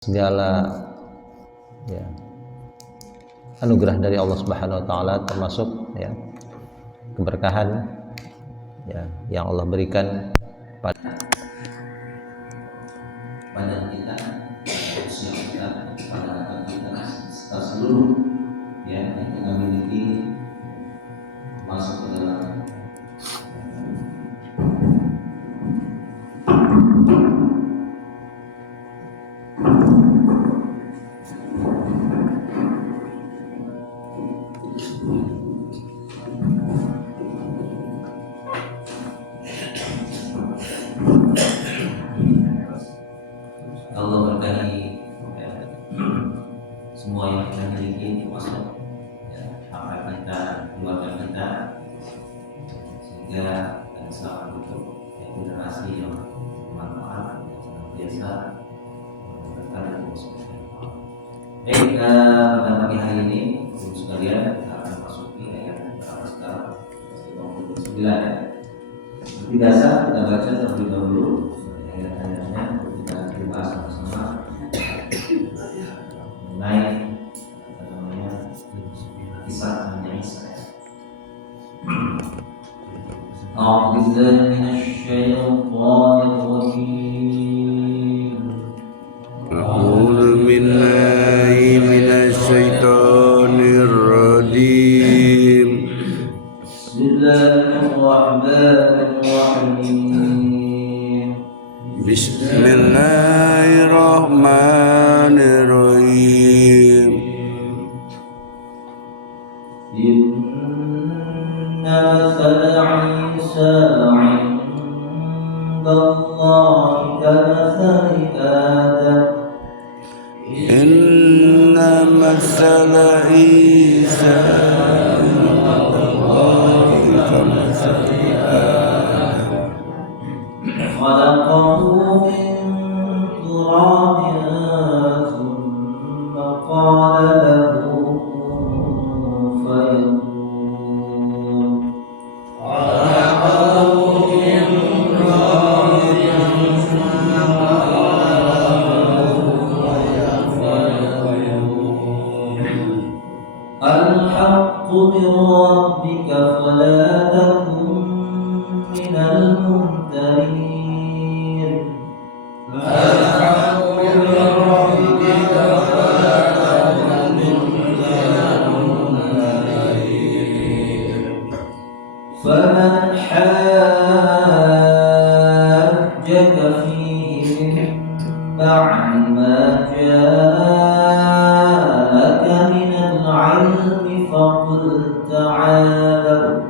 segala ya, anugerah dari Allah Subhanahu wa taala, termasuk ya keberkahan ya yang Allah berikan pada kita, usia kita, pada anak kita, serta seluruh ya yang kita miliki, masuk ke dalam Allah berkahi ya, semua yang kita miliki, termasuk ya, harta kita, keluarga kita, sehingga kita selamat untuk generasi yang bermanfaat, yang biasa berkah dari Allah Subhanahu wa taala. Baik, pada pagi hari ini Ibu sekalian, kita akan masuki ayat berapa sekarang? 29 ya. Seperti biasa kita baca terlebih dahulu ayat-ayatnya, kita bahas sama-sama mengenai kisah Nabi Isa. A'udzu billahi minasyaitonir rajim. A'udzu billahi minasyaitonir rajim. Bismillahirrahmanirrahim. Bismillahirrahmanirrahim. Inna mathala Isa 'indallahi kamathali Adam. Inna mathala Isa 'indallahi kamathali Adam. Khalaqahu min turabin thumma qala lahu kun fayakun. Al-haqqu min rabbika fala takun minal mumtarin. Al-haqqu min rabbika fala takun minal mumtarin. فمن حاجك فيه من بعد ما جاءك من العلم فقل تعالوا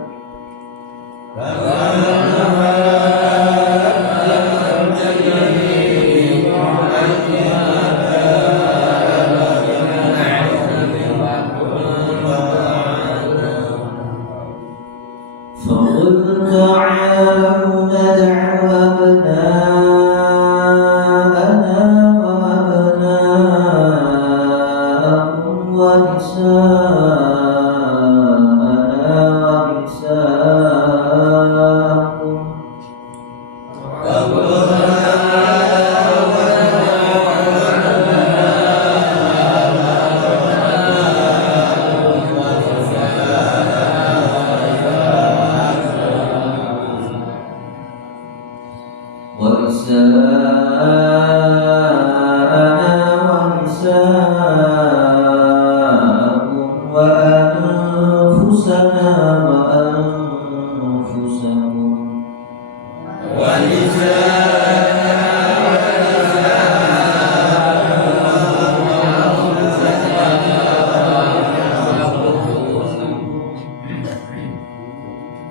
فقل تعالوا ندع أبناءنا وأبناءكم ونساءنا ونساءكم وأنفسنا وأنفسكم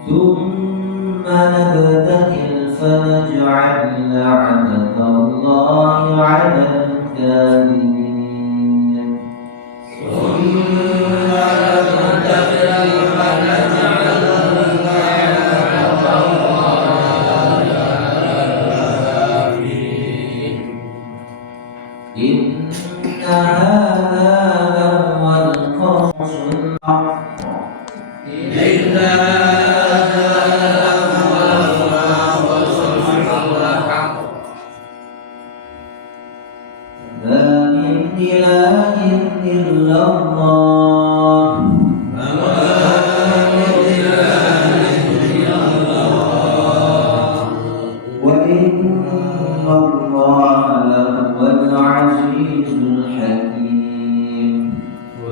ثم نبتهل فنجعل لعنة الله على الكاذبين. إن هذا لهو القصص الحق. ذلك إله إلا الله وإن الله لهو العزيز الحكيم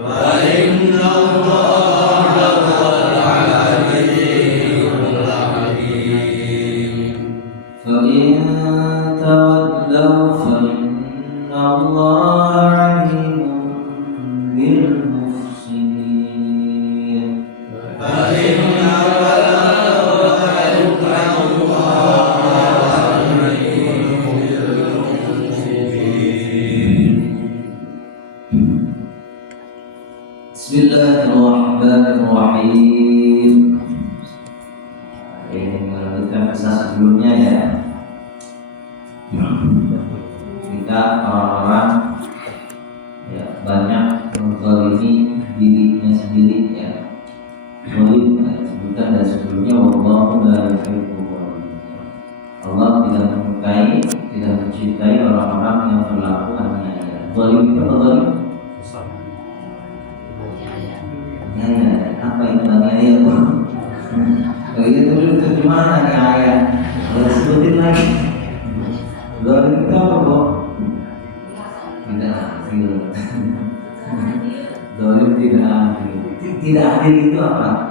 فإن تولوا فإن الله عليم بالمفسدين Bismillahirrahmanirrahim. Ini melanjutkan kisah sebelumnya ya. Jika orang-orang ya, banyak menzalimi dirinya sendiri ya. Zalim disebutkan dari sebelumnya wallahu la yuhibbul zalimin. Allah tidak menyukai, tidak mencintai orang-orang yang berlaku aniaya. Zalim itu apa zalim? Ya, apa itu aniaya? Kalau itu dulu terjemahan aniaya. Kalau sebutin lagi. Zalim itu apa, Bro? Tidak adil. Zalim tidak adil. Tidak adil itu apa?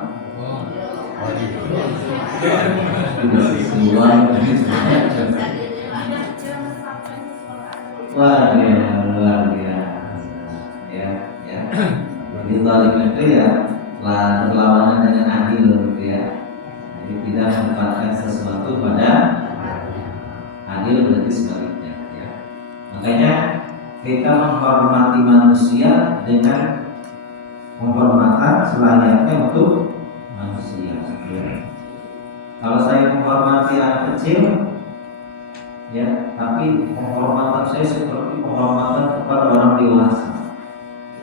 Tidak sesuai. Luar biasa. Ya. Jadi zalim itu ya berlawanan dengan adil gitu ya. Jadi tidak menempatkan sesuatu pada adil, berarti sebaliknya ya. Makanya kita menghormati manusia dengan penghormatan selayaknya untuk manusia ya. Kalau saya menghormati anak kecil ya, tapi penghormatan saya seperti penghormatan kepada orang dewasa,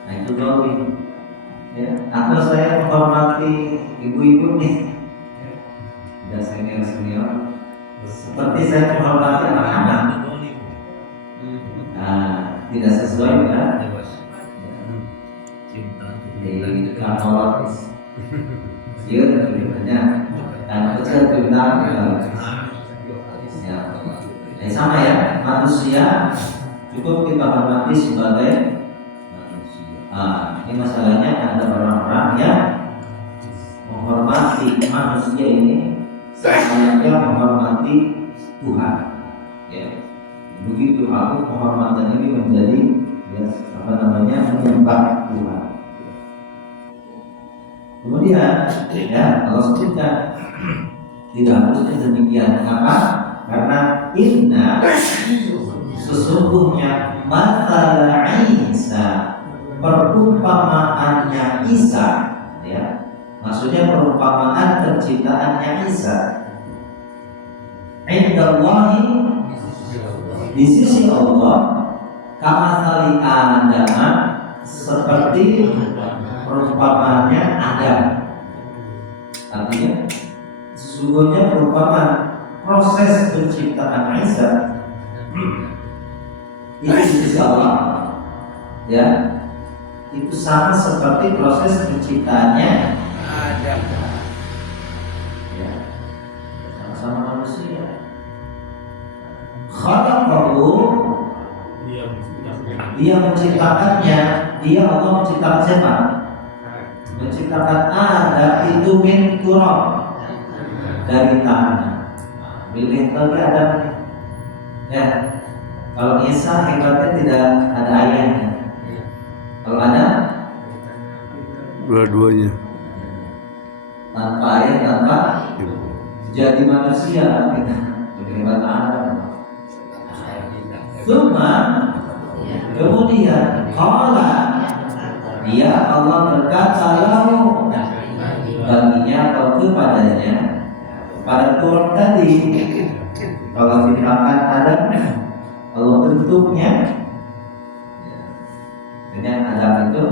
nah itu zalim ya. Atau saya menghormati ibu-ibu nih, sudah senior seperti saya menghormati anak-anak, nah tidak sesuai kan? Jadi kantor dia banyak dan kecil bintang ya. Sama ya, manusia cukup kita hormati sebagai manusia. Ini masalahnya ada orang-orang yang menghormati manusia ini selayaknya menghormati Tuhan ya. Begitu aku penghormatan ini menjadi ya, menyembah Tuhan. Kemudian ya, kalau sebutkan tidak harusnya demikian. Kenapa? Karena inna sesungguhnya masalah Isa, perumpamaannya Isa ya, maksudnya perumpamaan terciptaannya Isa indallahi, di sisi Allah, kamathali Adam, seperti perumpamaannya Adam. Artinya sesungguhnya perumpamaan proses penciptaan Isa itu di sisi Allah ya, itu sama seperti proses penciptaannya Adam ya, sama-sama manusia. Khalaqahu, dia menciptakannya, dia Allah menciptakan siapa? Menciptakan Adam itu min turab, dari tanah. Pilih lagi Adam ya. Kalau Isa hebatnya tidak ada ayahnya. Kalau Adam dua-duanya tanpa ayah, tanpa jadi manusia. Hebat Adam. Kemudian qala, dia Allah berkata lahu, baginya atau kepadanya, pada turun tadi. Kalau dikatakan Adam, kalau bentuknya dengan Adam itu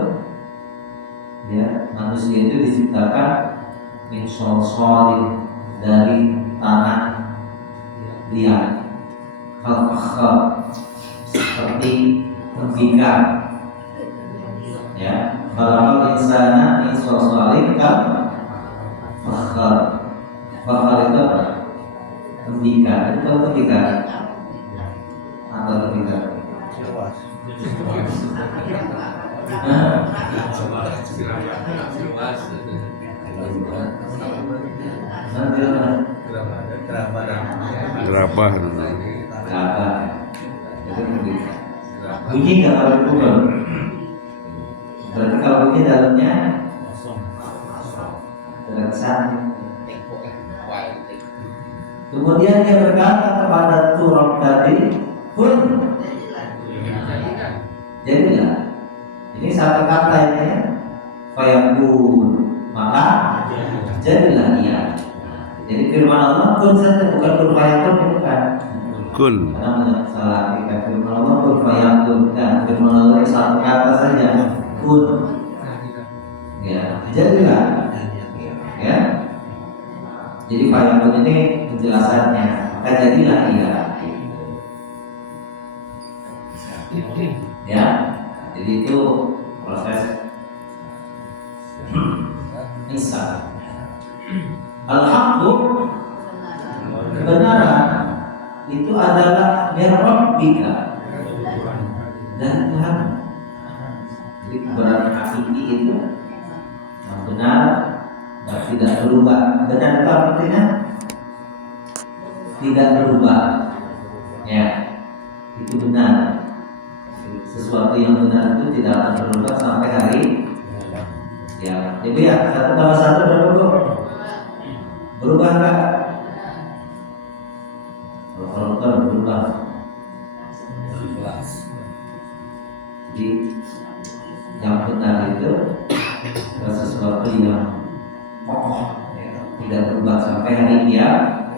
ya, manusia itu diciptakan min solsolin, dari tanah liat, seperti tembikar Ya, khalaqal insana min shalsalin kal fakhar. Fakhar itu apa? Tembikar. Itu apa tembikar? Atau tembikar? Gerabah. Bunyi nggak kalau dipukul? Berarti kalau bunyi dalamnya terkesan. Kemudian dia berkata kepada turab tadi, kun, jadilah. Ini satu kata ini ya, fayakun, maka jadilah ia. Jadi firman Allah kun saja, bukan kun fayakun, bukan. Kun. Karena salah artikan firman Allah kun fayakun, dan firman Allah satu kata saja, kun. Ya, jadilah. Ya. Jadi fayakun ini penjelasannya, maka jadilah ia. Ya, jadi itu proses insya. Al-haqqu, kebenaran itu adalah min rabbika, dari Tuhan. Jadi kebenaran hakiki itu yang benar dan tidak berubah. Benar itu artinya tidak berubah. Ya, itu benar. Sesuatu yang benar itu tidak akan berubah sampai hari. Ya, jadi ya 1 tambah 1 berapa Bu? Berubah enggak? Kalau berubah. Jadi yang benar itu adalah sesuatu yang kokoh, ya, tidak berubah sampai hari kiamat.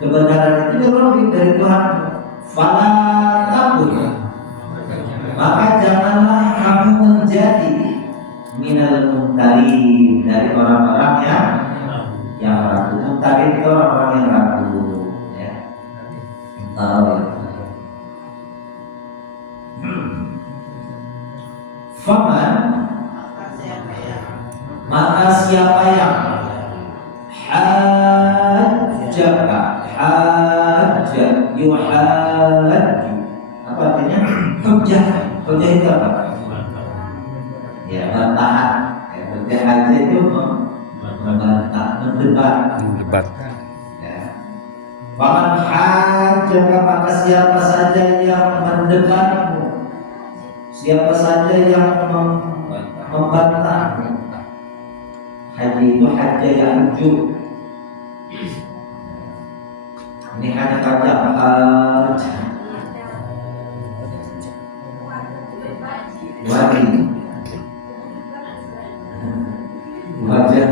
Kebenaran itu lebih dari Tuhan. Fala takut, maka janganlah kamu menjadi minal mumtarin, dari orang-orang yang ragu. Mumtarin itu orang-orang yang ragu, ya. Tahu ya. Faman, maka siapa yang hajjaka, hajjah, yuhajju, apa artinya? Hujjah. Hujjah itu apa? Ya, bantahan. Ya, hujjah aja itu membantah, mendebat. Ya. Faman hajjaka, maka siapa saja yang mendebatmu, siapa saja yang membantahmu. Haji itu hajjah yang hujju. Ini hanya kata hajjah. Wajah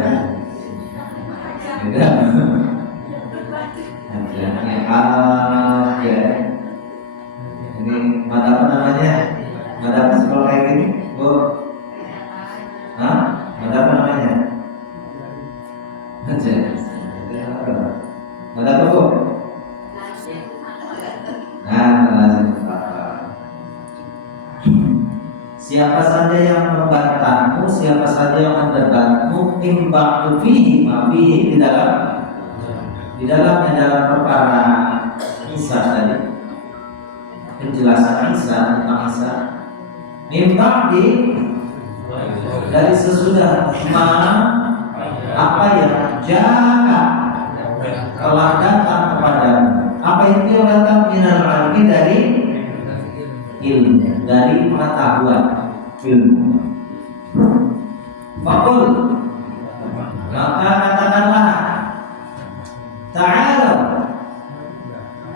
beda. Ya. Ini mata apa namanya? Mata apa sekolah kayak gini? Bu? Hah? Mata apa namanya? Aja. Mata apa Bu? Siapa saja yang membantahmu, siapa saja yang mendebatmu, timbang fihi, fihi di dalam perkara Isa tadi, penjelasan Isa tentang Isa, timbang dari sesudah apa yang jaga telah datang kepadamu. Apa itu yang datang? Minal ilmi, dari ilmu, dari pengetahuan ilmu. Fakul, maka katakanlah, ta'ala.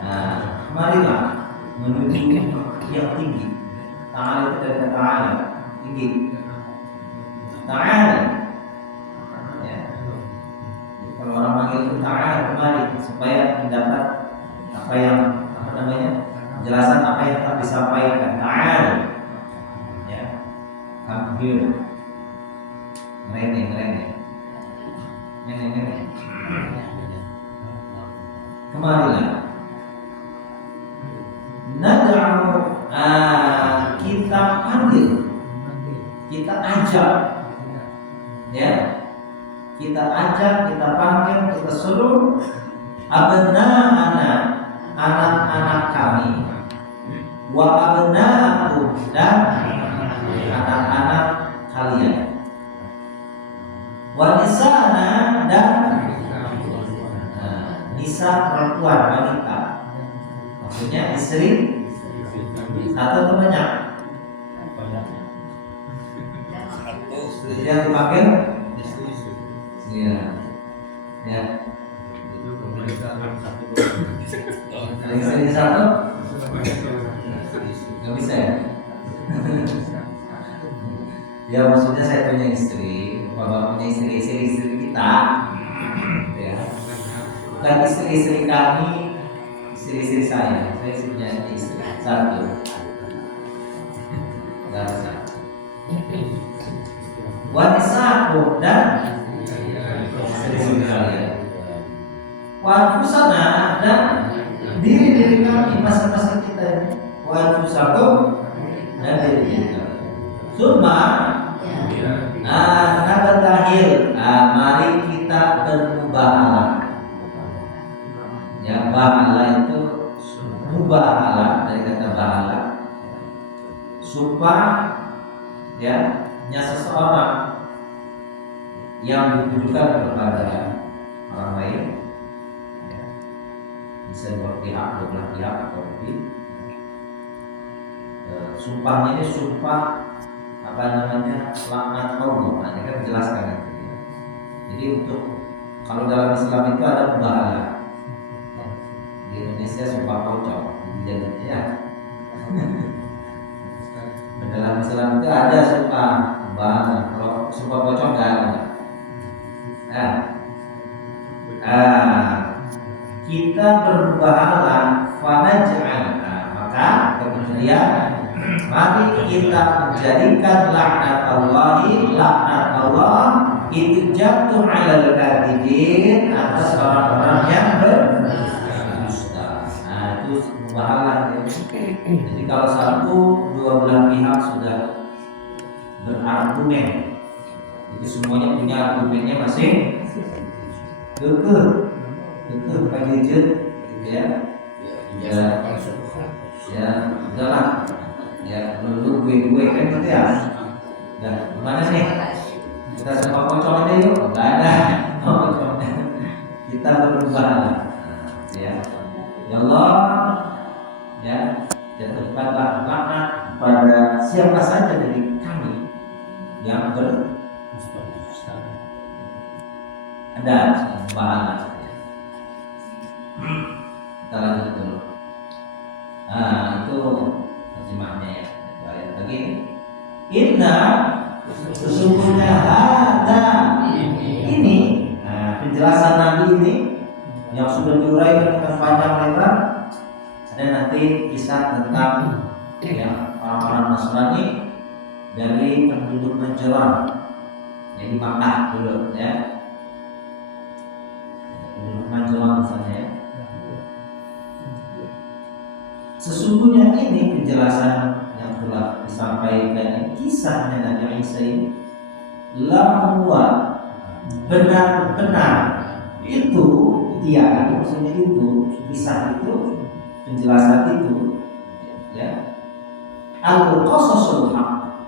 Nah, marilah menuju yang tinggi. Ta'ala itu dari ta'ala, tinggi. Ta'ala. Ya. Kalau orang panggil itu ta'ala, kemari supaya mendapat apa yang penjelasan apa yang telah disampaikan. Ta'ala. Ya. Hampir Ngerene kemarilah nad'u, kita panggil kita ajak, ya, kita ajak, kita panggil, kita suruh anak-anak kami, wa abna'akum, dan anak-anak kalian, wa nisa'ana, dan nisa perempuan, wanita, maksudnya istri satu atau banyak? Yang dipanggil? Iya, ya. Istri satu? Nggak bisa ya? Ya maksudnya saya punya istri, bapak punya istri kita, ya. Bukan istri kami, istri saya punya istri satu. Nggak bisa. Wanisaku, dan istri kalian. Wanfusana, dan diri kami, masing-masing kita ini. Wanfusaku, dan diri kami. Suma nabatahil, mari kita bermubahalah. Ya, bahala itu mubahalah, dari kata bahala. Sumpah, ya, seseorang yang ditujukan kepada orang lain, ya, bisa dua pihak, dua pihak atau lebih. Sumpahnya ini sumpah apa namanya, laknat Allah. Nah, ini kan menjelaskan itu. Ya. Jadi untuk kalau dalam Islam itu ada mubahalah. Di Indonesia sumpah pocong, jadinya ya. Dalam Islam itu ada sumpah mubahalah. Kalau sumpah pocong nggak ada. Kita bermubahalah, fanaj'al, maka kemudian mari kita menjadikan laknat Allah itu jatuh 'alal kadhibin, atas orang-orang yang berdusta. Nah, itu mubahalah. Jadi kalau satu dua belah pihak sudah berargumen, itu semuanya punya argumennya masing, kekeh pagijut, gitu ya. Ya, udahlah. Ya, dulu gue kan gitu ya. Nah, gimana nih? Kita semua pocong aja yuk. Enggak ada pocongnya. Kita berubah. Ya. Ya Allah, ya, jatuhkanlah laknat pada siapa saja dari kami yang berdusta. Ada bahan. Kita lanjut dulu. Nah, itu terjemahnya ya. Kita lihat lagi. Inna, sesungguhnya ada ini. Nah, penjelasan Nabi ini yang sudah diuraikan dengan panjang lebar. Ada nanti kisah tentang ya, orang-orang Nasrani dari penduduk Najran, jadi Makkah dulu ya. Penduduk Najran misalnya ya. Sesungguhnya ini penjelasan yang telah disampaikan, kisahnya Nabi Isa ini lahwa, benar-benar itu dia, maksudnya itu kisah itu, penjelasan itu ya, al-qasasul haq,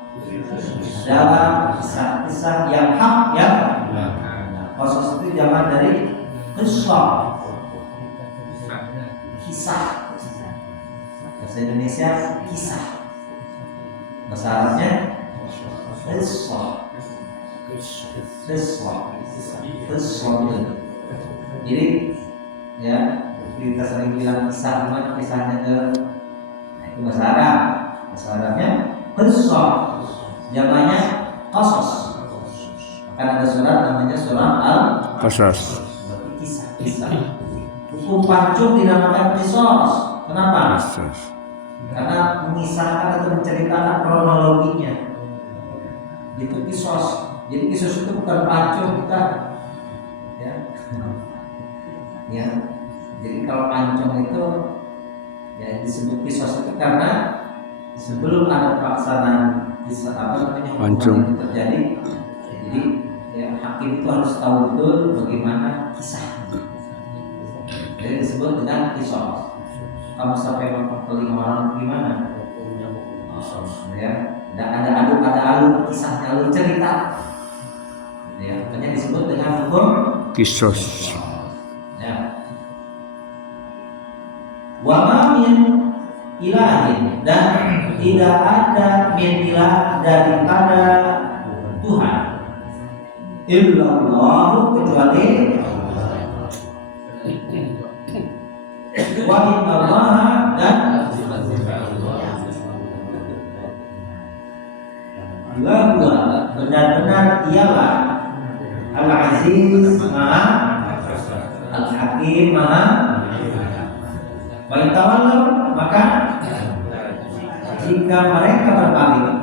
adalah kisah-kisah yang hak ya. Qasas itu jamak dari qissah, kisah. Bahasa Indonesia kisah, bahasa Arabnya qissah. Jadi ya, kita sering bilang kisah, cuma kisahnya ke, nah, itu bahasa Arab. Bahasa Arabnya qissah, jamaknya qasas. Akan ada surat namanya surat Qasas. Kisah. Hukum pancung dinamakan qisas. Kenapa? Karena mengisahkan atau menceritakan kronologinya. Itu kisos. Jadi kisos itu bukan pancung, bukan. Ya. Ya. Jadi kalau pancung itu ya disebut kisos itu karena sebelum ada pelaksanaan bisa apa namanya Langsung. hubungan itu terjadi. Jadi ya, hakim itu harus tahu betul bagaimana kisah. Jadi disebut dengan kisah. Kamu sampai mempelai orang gimana? Ya, dan ada alur kisahnya, alur cerita. Ya, makanya disebut dengan hukum Kisos. ya. Wa ma min ilahin, dan tidak ada min ilah daripada Tuhan illallah, kecuali wa innallaha, dan benar-benar dialah Al-Aziz, Maha Al-Hakim, Maha. Wa in tawallaw, maka jika mereka berpaling,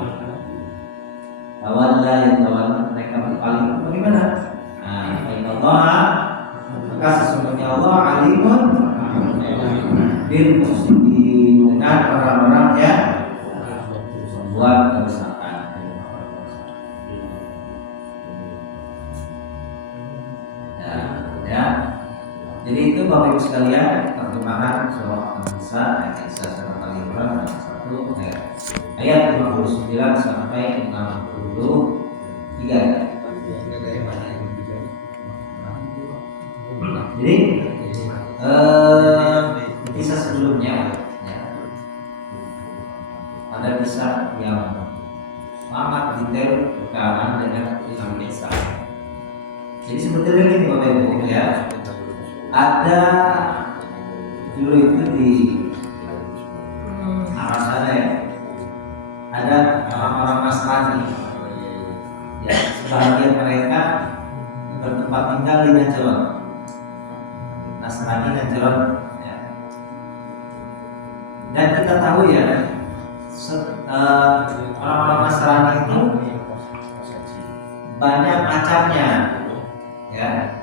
tawalla yatawalla, mereka berpaling, bagaimana? Nah, innallaha, maka sesungguhnya Allah alimun bil mufsidin, dengan orang-orang yang membuat kerusakan. Ya. Jadi itu Bapak Ibu sekalian terjemahan surah An-Nisa ayat 1 ayat 59 sampai 63. Jadi kisah sebelumnya ya, ada kisah yang sangat detail berkaitan dengan kisah. Jadi sebetulnya gini Bapak Ibu ya, ada dulu itu di arah sana ya, ada orang-orang Nasrani ya, sebagian mereka bertempat tinggal di Najran, Nasrani Najran ya. Dan kita tahu ya, orang-orang Nasrani itu banyak macamnya ya,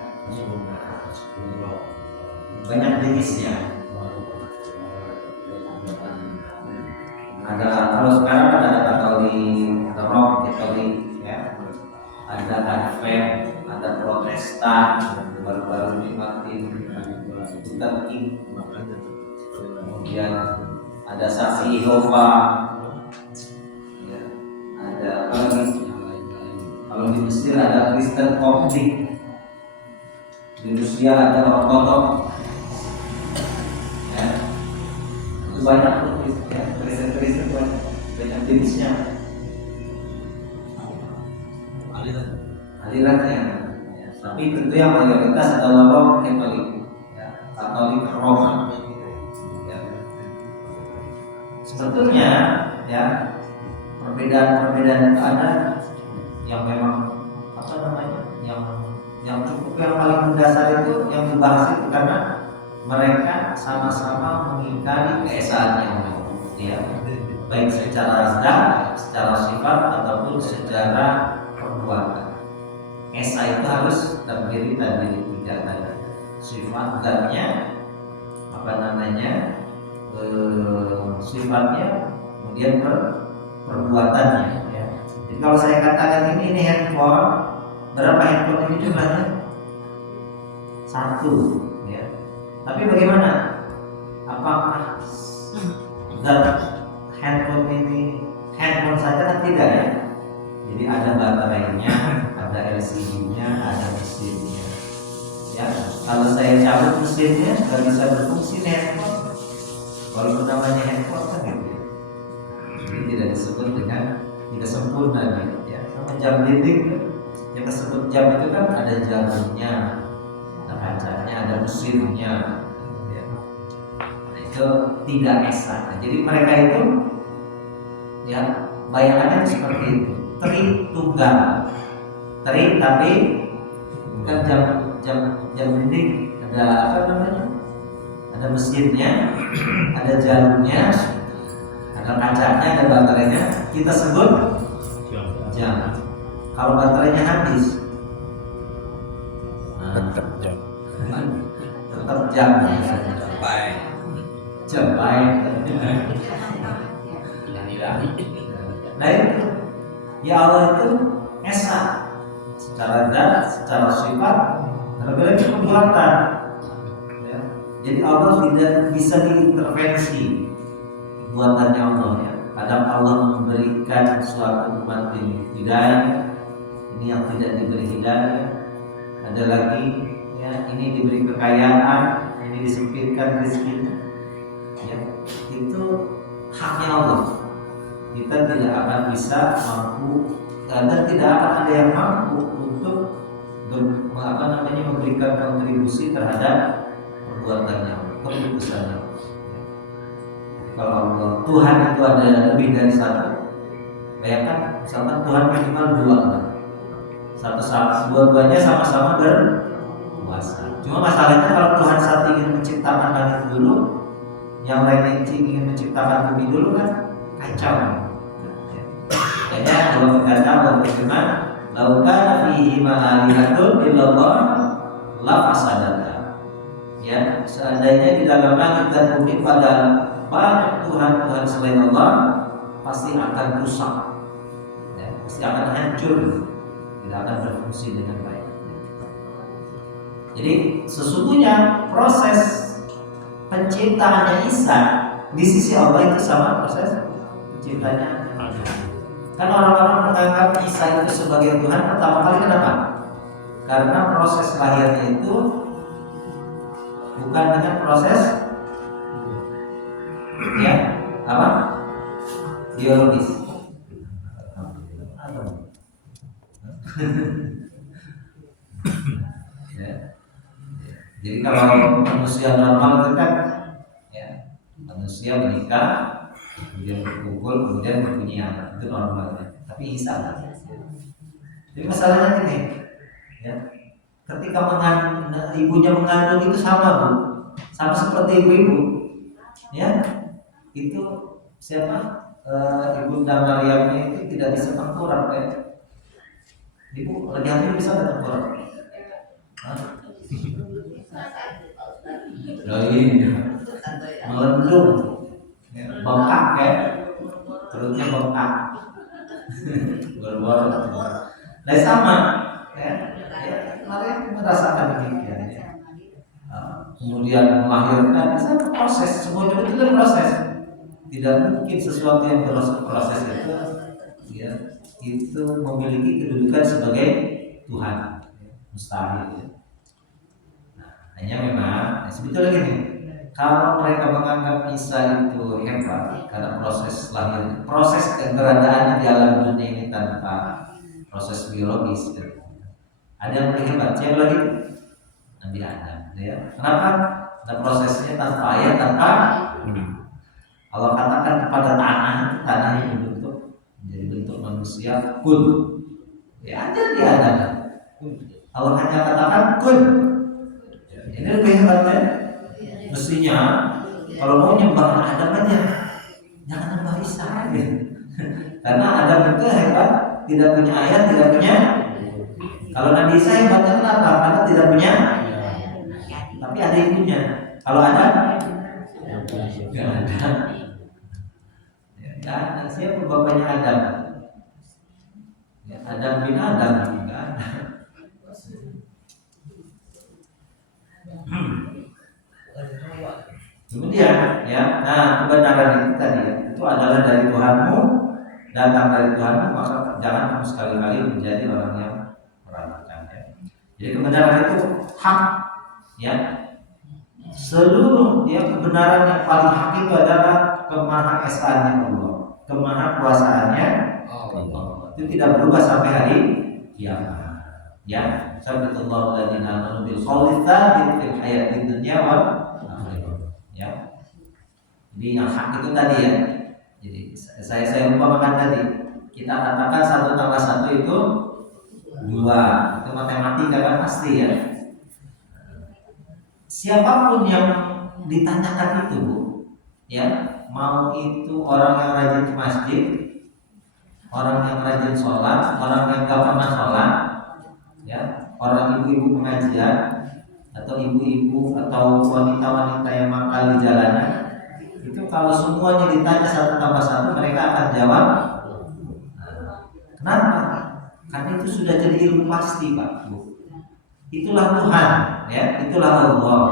banyak jenisnya. Ada, kalau sekarang kan ada Katolik, ada Katolik ya, ada Advent, ada Protestan, baru-baru ini makin Luther King, kemudian ada Saksi Yehova ya, ada apa lagi? Kalau di Mesir ada Kristen Koptik, di Rusia ada Ortodok ya, itu banyak ya, Kristen banyak jenisnya, alirannya ya. Tapi tentu yang mayoritas adalah Katolik ya, Katolik Roma ya. Sebetulnya ya, perbedaan itu ada yang memang apa namanya, yang cukup, yang paling mendasar itu yang dibahas itu karena mereka sama-sama mengingkari keesaannya ya, baik secara zat, secara sifat ataupun secara perbuatan. Esa itu harus terdiri dari tiga tadi, sifat zatnya, apa namanya, sifatnya, kemudian perbuatannya ya. Jadi kalau saya katakan ini handphone, berapa handphone ini jumlahnya? 1 ya. Tapi bagaimana? Apakah zat handphone ini handphone saja? Kan tidak ya. Jadi ada baterainya, ada LCD-nya, ada mesinnya. Ya, kalau saya cabut mesinnya nggak bisa berfungsi handphone. Kalau namanya handphone kan gitu. Jadi tidak disebut dengan tidak sempurna gitu ya. Sama jam dinding yang tersebut, jam itu kan ada jamnya, ada kacanya, ada mesinnya ya. Nah, itu tidak esa. Jadi mereka itu ya bayangannya seperti itu, tritunggal, tapi kan jam dinding ada apa namanya, ada mesinnya, ada jalurnya, ada kacanya, ada baterainya, kita sebut jam. Kalau baterainya habis, Tetap jam. tetap jam. Jam baik. Nah itu Ya Allah itu esa secara zat, secara sifat, terlebih lagi perbuatan. Ya. Jadi Allah tidak bisa diintervensi buatannya Allah ya. Kadang Allah memberikan suatu umat ini hidayah, ini yang tidak diberi hidayah. Ada lagi ya, ini diberi kekayaan, ini disempitkan rezekinya. Ya, itu haknya Allah. Kita tidak akan bisa mampu dan tidak akan ada yang mampu untuk memberikan kontribusi terhadap perbuatannya, keputusannya. Kalau Allah Tuhan itu ada lebih dari satu, bayangkan misalkan Tuhan minimal dua, dua-duanya sama-sama berkuasa. Cuma masalahnya kalau Tuhan saat ingin menciptakan langit dulu, yang lain ingin menciptakan bumi dulu kan kacau. Makanya Allah berkata bahwa firman, "Lau kana fihi ma'alihatun illallah la fasadata." Ya, seandainya di dalam langit dan bumi pada banyak Tuhan-Tuhan selain Allah, pasti akan rusak, ya, pasti akan hancur, tidak akan berfungsi dengan baik. Jadi sesungguhnya proses penciptaannya Isa di sisi Allah itu sama proses penciptanya. Kan orang-orang menganggap Isa itu sebagai Tuhan pertama kali, kenapa? Karena proses lahirnya itu bukan dengan proses ya apa? Biologis. Ya. Jadi kalau manusia normal itu kan ya, manusia menikah, kemudian berkumpul, kemudian mempunyai anak, itu normalnya. Tapi Isa lah. Jadi masalahnya ini, ya, ketika ibunya mengandung itu sama bu, sama seperti ibu-ibu, ya, itu siapa? Ibunda Maryamnya itu tidak bisa tengkurap ya. Ibu lagi hamil bisa nggak tengkurap? Melendung, bengkak ya, perutnya bengkak, bor-bor. Nah sama, ya, Maryam merasakan demikian. Ya. Kemudian melahirkan, sama proses, semuanya itu proses. Tidak mungkin sesuatu yang proses itu, ya, itu memiliki kedudukan sebagai Tuhan, mustahil. Ya. Nah, hanya memang sebetulnya gini, kalau mereka menganggap Isa itu hebat karena proses lahir, proses keberadaannya di alam dunia ini tanpa proses biologis, ya. Ada yang lebih hebat, siapa lagi? Nabi Adam, ya. Kenapa? Dan prosesnya tanpa air, tanpa Allah katakan kepada tanah yang bentuk menjadi bentuk manusia, kun. Ya aja dia ada. Allah hanya katakan kun. Ini lebih hebatnya. Mestinya kalau mau nyembah Adam aja, jangan nyembah Isa aja. Karena Adam itu hebat, tidak punya ayat, tidak punya. Kalau Nabi Isa hebatnya kenapa? Karena tidak punya. Tapi ada ibunya. Kalau ada, nggak ada. Ya, siapa bapaknya Adam? Ya, Adam bin Adam juga ada. Kemudian, ya, nah kebenaran itu tadi itu adalah dari Tuhanmu, datang dari Tuhanmu, maka jangan kamu sekali-kali menjadi orang yang meragukan. Ya. Jadi kebenaran itu hak, ya. Seluruh ya kebenaran yang paling hak itu adalah kemahaesaannya Allah, kemahakuasaannya Allah. Itu tidak berubah sampai hari kiamat. Ya, sabitullahu alladziina aamanu bil qawli tsabit fil hayatid dunya wal akhirah. Ya. Jadi yang hak itu tadi ya. Jadi saya umpamakan tadi, kita katakan 1 tambah 1 itu 2. Itu matematika kan pasti ya. Siapapun yang ditanyakan itu, Bu, ya, mau itu orang yang rajin ke masjid, orang yang rajin sholat, orang yang gak pernah sholat, ya, orang ibu-ibu pengajian, atau ibu-ibu atau wanita-wanita yang mangkal di jalanan, itu kalau semuanya ditanya 1 tambah 1, mereka akan jawab Kenapa? Karena itu sudah jadi ilmu pasti, Pak Bu. Itulah Tuhan, ya, itulah Allah.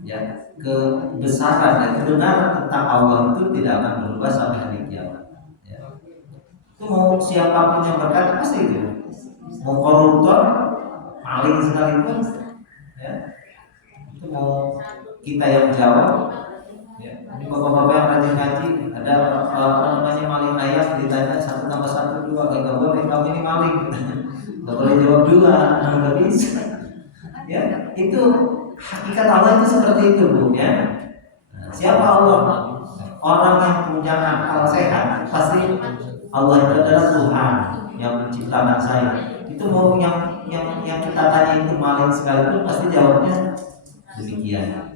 Ya, kebesaran dan kebenaran tentang Allah itu tidak akan berubah sampai hari kiamat. Ya. Itu mau siapapun yang berkata pasti itu. Mau koruptor, maling sekalipun, ya. Itu mau kita yang jawab, ya. Ini bapak-bapak yang rajin ngaji, ada apa namanya maling ayam, ditanya 1 tambah 1 2, nggak boleh, kamu ini maling, nggak boleh jawab 2, nggak bisa. Ya, itu hakikat Allah itu seperti itu, Bu, ya. Nah, siapa Allah? Orang yang punya akal sehat pasti Allah itu adalah Tuhan yang menciptakan saya. Itu mau yang kita tanya itu maling sekalipun pasti jawabnya demikian.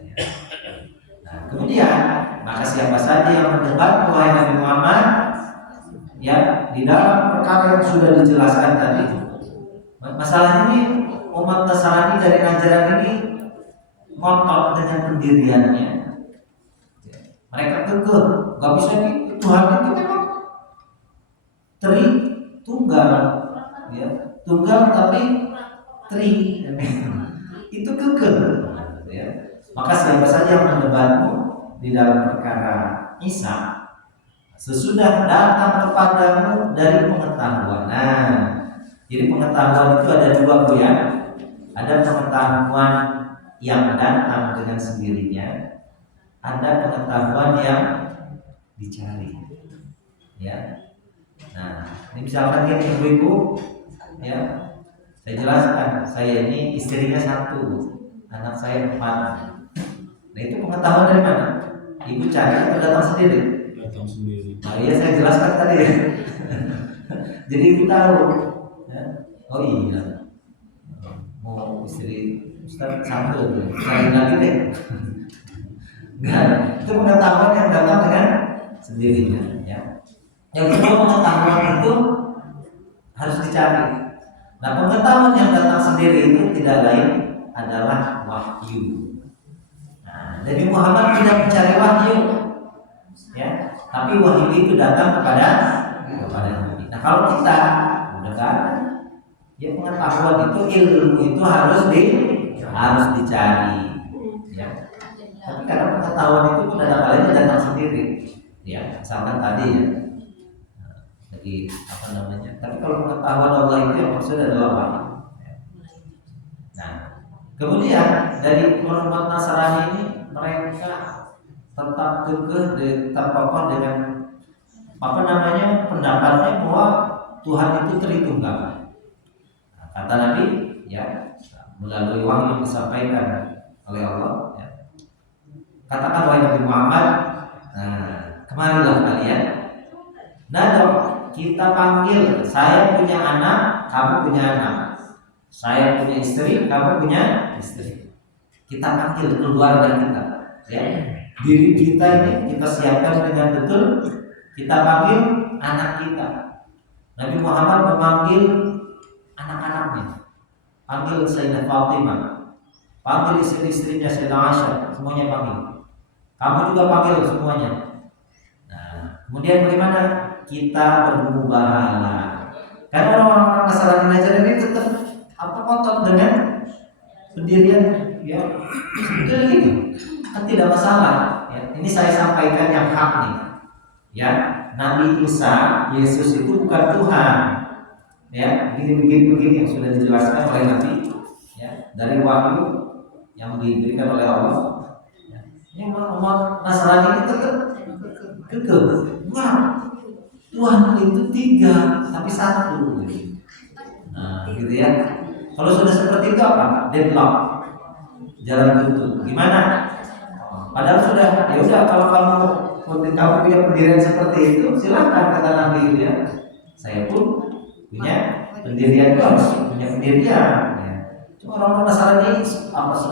Nah, kemudian maka siapa saja yang mendebat wahai Nabi Muhammad, ya, di dalam perkara yang sudah dijelaskan tadi, masalah ini umat Nasrani dari ajaran ini ngotot dengan pendiriannya. Mereka kekeh, gak bisa Tuhan itu memang tunggal, ya, tunggal tapi itu kekeh, ya. Maka siapa saja yang mendebatmu di dalam perkara Isa, sesudah datang kepadamu dari pengetahuan. Nah, jadi pengetahuan itu ada 2, Bu, ya. Ada pengetahuan yang datang dengan sendirinya, ada pengetahuan yang dicari, ya. Nah, ini misalkan gini, ibu-ibu, ya, saya jelaskan, saya ini istrinya 1, anak saya 4. Nah, itu pengetahuan dari mana? Ibu cari atau datang sendiri? Datang sendiri. Nah, iya, saya jelaskan tadi, ya. Jadi ibu tahu, ya. Oh iya, mau istri Ustaz 1, cari lagi deh. Nah, itu pengetahuan yang datang dengan sendirinya, ya. Yang kedua, pengetahuan itu harus dicari. Nah, pengetahuan yang datang sendiri itu tidak lain adalah wahyu. Nah, Nabi Muhammad tidak mencari wahyu, ya, tapi wahyu itu datang kepada Nabi. Nah, kalau kita udah kan, ya, pengetahuan itu, ilmu itu harus dicari, ya. Tapi karena pengetahuan itu pun ada kalanya datang sendiri, ya, misalkan tadi, ya. Jadi apa namanya? Tapi kalau pengetahuan Allah itu yang maksud adalah wahyu. Nah, kemudian dari umat Nasrani ini mereka tetap kekeh, terpapar dengan apa namanya, pendapatnya bahwa Tuhan itu Tritunggal. Nah, kata Nabi, ya, melalui wahyu yang disampaikan oleh Allah, ya. Katakan wahai Nabi Muhammad, nah, kemarilah kalian. Nah, kita panggil, saya punya anak, kamu punya anak. Saya punya istri, kamu punya istri. Kita panggil keluarga kita, ya. Diri kita ini kita siapkan dengan betul. Kita panggil anak kita. Nabi Muhammad memanggil anak-anaknya. Panggil Sayyidah Fatimah, panggil istri-istrinya Sayyidah Aisyah, semuanya panggil. Kamu juga panggil semuanya. Nah, kemudian bagaimana? Kita bermubahalah. Karena orang-orang Nasrani Najran ini tetap kotor dengan pendirian, ya. Sebetulnya gini, kan tidak masalah, ya. Ini saya sampaikan yang hak nih, ya. Nabi Isa, Yesus itu bukan Tuhan, ya. Begini yang sudah dijelaskan oleh Nabi, ya, dari wahyu yang diberikan oleh Allah, ya. Ini umat Nasrani ini tetap kekeh. Wah, Tuhan itu 3 tapi 1. Nah, gitu, ya. Kalau sudah seperti itu apa? Deadlock, jalan buntu. Gimana? Padahal sudah, ya udah, kalau kamu punya pendirian seperti itu, silakan, kata Nabi itu, ya. Saya pun punya pendirian, harus punya pendirian, ya. Cuma orang Nasrani apa sih?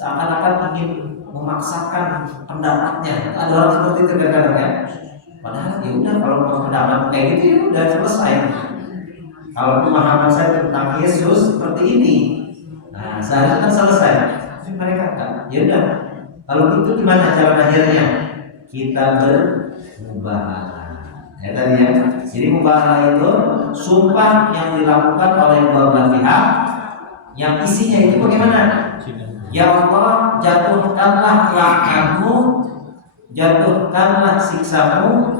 Seakan-akan ingin memaksakan pendapatnya. Ada orang seperti itu kadang-kadang, ya. Padahal ya udah, kalau mau pendapat kayak gitu ya udah selesai. Kalau pemahaman saya tentang Yesus seperti ini, nah seharusnya kan selesai. Tapi mereka enggak. Ya udah, kalau gitu gimana cara akhirnya? Kita bermubahalah. Ya tadi ya. Jadi mubahalah itu sumpah yang dilakukan oleh dua belah pihak yang isinya itu bagaimana? Ya Allah, jatuhkanlah laknatmu, jatuhkanlah siksamu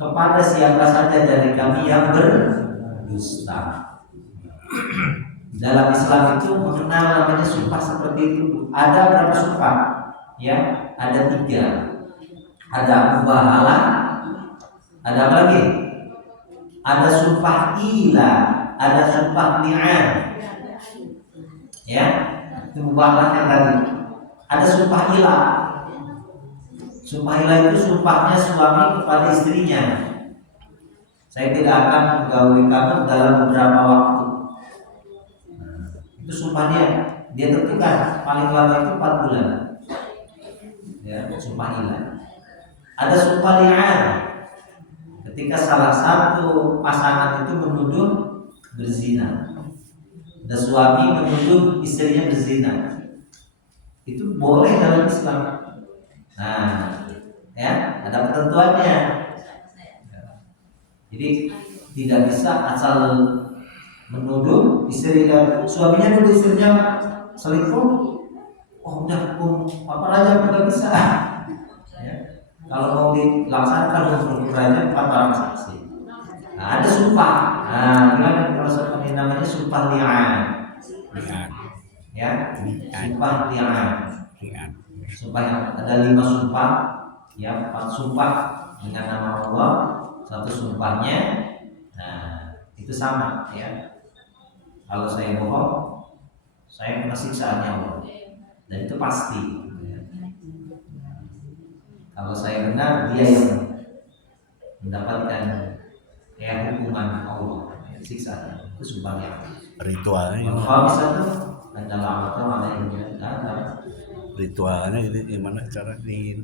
kepada siapa saja dari kami yang berdusta. Dalam Islam itu mengenal namanya sumpah seperti itu. Ada berapa sumpah? Ya, ada 3. Ada mubahalah, ada apa lagi? Ada sumpah ila, ada sumpah li'an. Ya, itu mubahalah yang tadi. Ada sumpah ila. Sumpah ila itu sumpahnya suami kepada istrinya. Saya tidak akan menggauli kamu dalam beberapa waktu. Itu sumpah dia tentukan paling lama itu 4 bulan. Ya, sumpah ila. Ada sumpah li'an. Ketika salah satu pasangan itu menuduh berzina. Ada suami menuduh istrinya berzina. Itu boleh dalam Islam. Nah, ya, ada ketentuannya. Jadi tidak bisa asal menuduh istrinya, suaminya nuduh istrinya selingkuh. Oh, udah hukum apa aja nggak bisa. Ya. Kalau mau dilaksanakan hukum raja 4 orang saksi. Nah, ada sumpah. Nah, gimana kalau seperti namanya sumpah li'an? Ya, sumpah li'an. Sumpah yang ada 5 sumpah, ya 4 sumpah dengan nama Allah, 1 sumpahnya. Nah, itu sama ya. Kalau saya bohong, saya kena siksaannya Allah. Dan itu pasti. Kalau saya benar, dia yang mendapatkan hukuman Allah, siksaan. Itu sumpahnya. Ritualnya. Kalau misalnya adalah atau ada yang ritualnya itu gimana cara di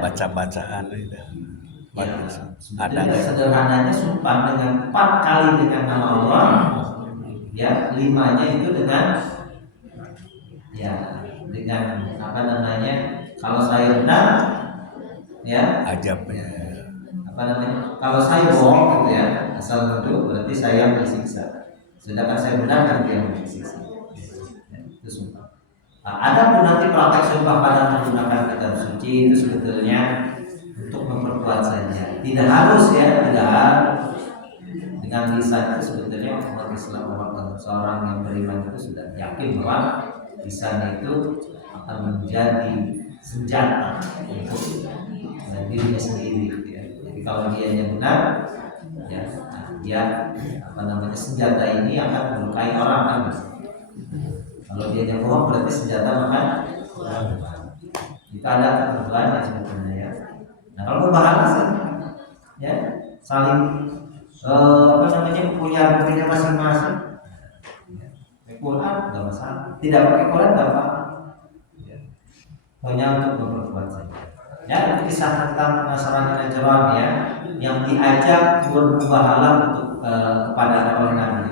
baca-bacaan itu. Ya, Ada sederhananya sumpah dengan 4 kali dengan nama Allah, ya 5-nya itu dengan apa namanya, kalau saya benar, ya ajabnya apa namanya, kalau saya bohong gitu ya, asal nuduh berarti saya yang bersiksa, sedangkan saya benar kan dia yang bersiksa. Ya, itu sumpah. Nah, ada pun nanti praktek sumpah pada menggunakan kitab suci itu sebetulnya untuk memperkuat saja, tidak harus ya, tidak harus. Dengan lisan itu sebetulnya umat Islam, seorang yang beriman itu sudah yakin bahwa lisan itu akan menjadi senjata untuk dirinya sendiri. Ya. Jadi kalau dia yang benar, ya, dia apa namanya, senjata ini akan melukai orang kan. Kalau dia yang bohong berarti senjata makan. Kita ada ketentuannya sebetulnya ya. Nah, kalau berbahasa ya saling apa namanya, punya buktinya masing-masing. Quran nggak masalah, tidak pakai Quran nggak apa-apa. Hanya untuk memperkuat saja. Ya, itu kisah tentang Nasrani Najran ya, yang diajak bermubahalah untuk kepada oleh Nabi.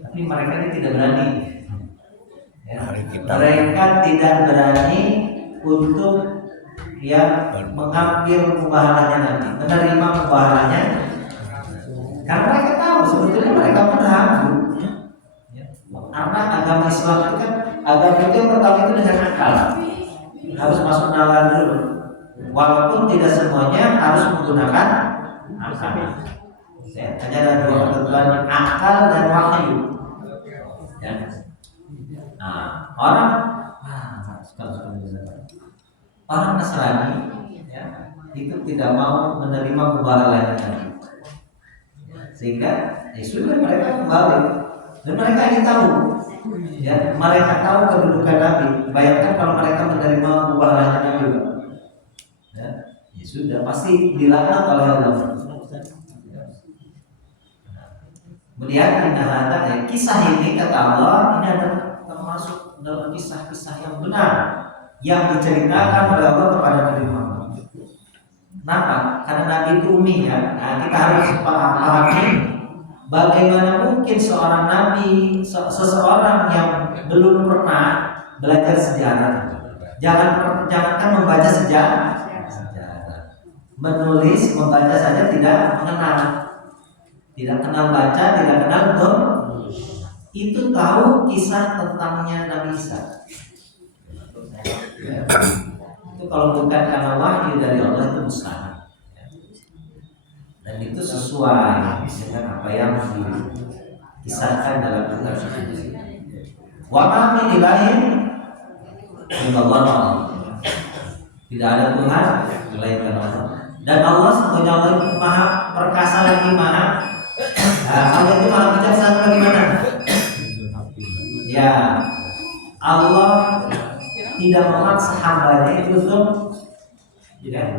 Tapi mereka ini tidak berani. Ya, mereka tidak berani untuk mengambil mubahalahnya Nabi, menerima mubahalahnya, karena mereka tahu sebetulnya mereka pun ragu. Karena agama Islam itu kan agama itu yang pertama itu dengan akal, harus masuk nalar dulu. Walaupun tidak semuanya harus menggunakan akal. Ya, hanya ada 2 ketentuan, akal dan wahyu. Ya. Nah, orang Nasrani ya, itu tidak mau menerima mubahalahnya Nabi, sehingga sudah mereka kembali. Dan mereka ini tahu, ya, mereka tahu kedudukan Nabi. Bayangkan kalau mereka menerima mubahalahnya Nabi, ya sudah pasti dilaknat oleh Allah. Kemudian kisah ini kata Allah ini adalah termasuk dalam kisah-kisah yang benar yang diceritakan oleh Allah kepada Nabi Muhammad. Kenapa? Karena Nabi itu umi ya. Nah, kita harus pahami bagaimana mungkin seorang nabi, seseorang yang belum pernah belajar sejarah, jangankan membaca sejarah, menulis, membaca saja tidak mengenal, tidak kenal baca, tidak kenal dom, itu tahu kisah tentangnya Nabi Isa. Ya. Itu kalau bukan karena wahyu dari Allah itu mustahil. Dan itu sesuai dengan apa yang dikisahkan dalam kitab suci. Wa ma min ilahin illallah. Tidak ada Tuhan melainkan Allah. Dan Allah sebetulnya Allah itu maha perkasa lagi maha. Allah itu maha bijaksana bagaimana? Ya, Allah tidak memaksa hambanya itu untuk ya,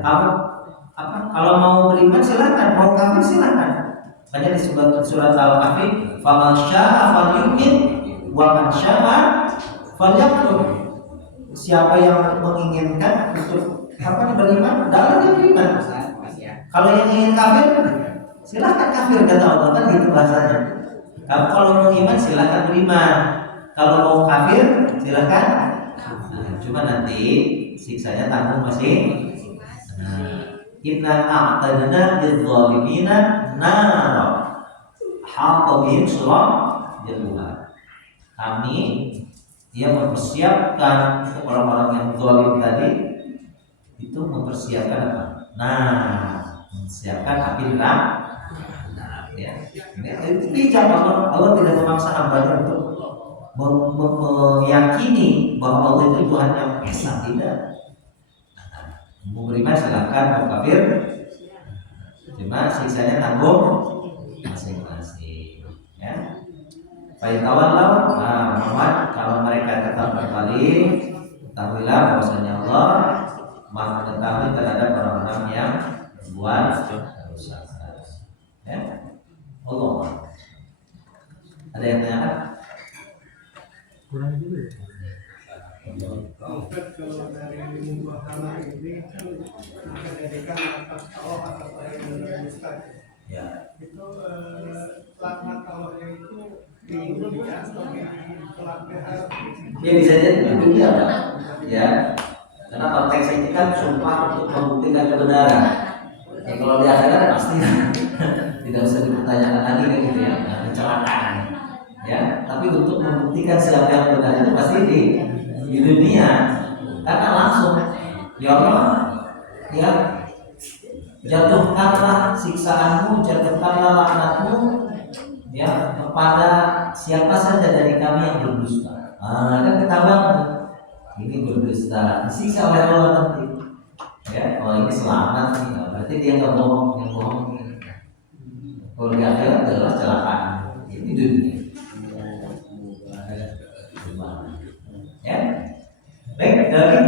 kalau mau beriman silakan, mau kafir silakan. Banyak di surat Al-Kahfi, "Faman syaa'a falyu'min wa man syaa'a falyakfur." Siapa yang menginginkan untuk beriman, dalam dia beriman. Kalau yang ingin kafir, silakan kafir kata Allah, kan gitu bahasanya. Kalau mau iman silakan beriman. Kalau mau kafir silakan. Cuma nanti siksanya tanggung masing. Inna a'tadna lidh-dhalimina nara hatta bihim suradiyaha. Kami mempersiapkan untuk orang-orang yang zalim tadi itu mempersiapkan apa? Mempersiapkan api neraka. Ya. Itu bijak Allah tidak memaksa hambanya untuk meyakini bahwa Allah itu Tuhan yang esa, tidak. Mau beriman silakan, mau kafir cuma siksanya tanggung masing-masing. Ya. Faitawallahu, Muhammad, kalau mereka tetap berpaling, ketahuilah bahwasanya Allah Maha mengetahui terhadap orang-orang yang berbuat dosa. Ya. Allah. Ada yang tanya? Kurang juga ya. Kalau dari mubahalah ini kan menjadikan atas Allah atas yang Ustaz. Ya. Itu laknat Allahnya itu di dunia atau di kelak. Ya bisa jadi di dunia, Pak. Ya. Karena konteks ini kan sumpah untuk membuktikan kebenaran. Ya kalau di akhirat pasti tidak usah dipertanyakan lagi kan gitu ya, kecelakaan. Ya, tapi untuk membuktikan siapa yang benar itu pasti di dunia, karena langsung ya Allah, ya jatuhkanlah siksaanmu, jatuhkanlah laknatmu, ya kepada siapa saja dari kami yang berdusta. Kan ketahuan ini berdusta, disiksa oleh Allah nanti. Ya, kalau ini selamat nih, berarti dia nggak bohong, yang bohong. Kalau di akhirat adalah celakaan, ini dunia. Ya, baik dari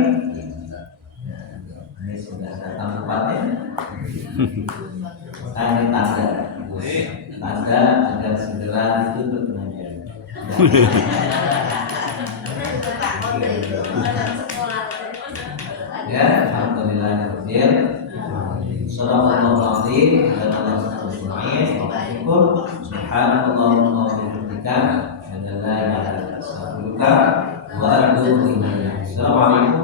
ini sudah datang tempatnya. Ini tanda agar segera ditutup pengajian. Ya, alhamdulillahirabbil alamin. Shadaqallahul azim wa sallallahu alaihi wa sallam. Subhanallahumma wa bihamdika, la ilaha illa anta, astaghfiruka wa atubu ilaik. Assalamualaikum.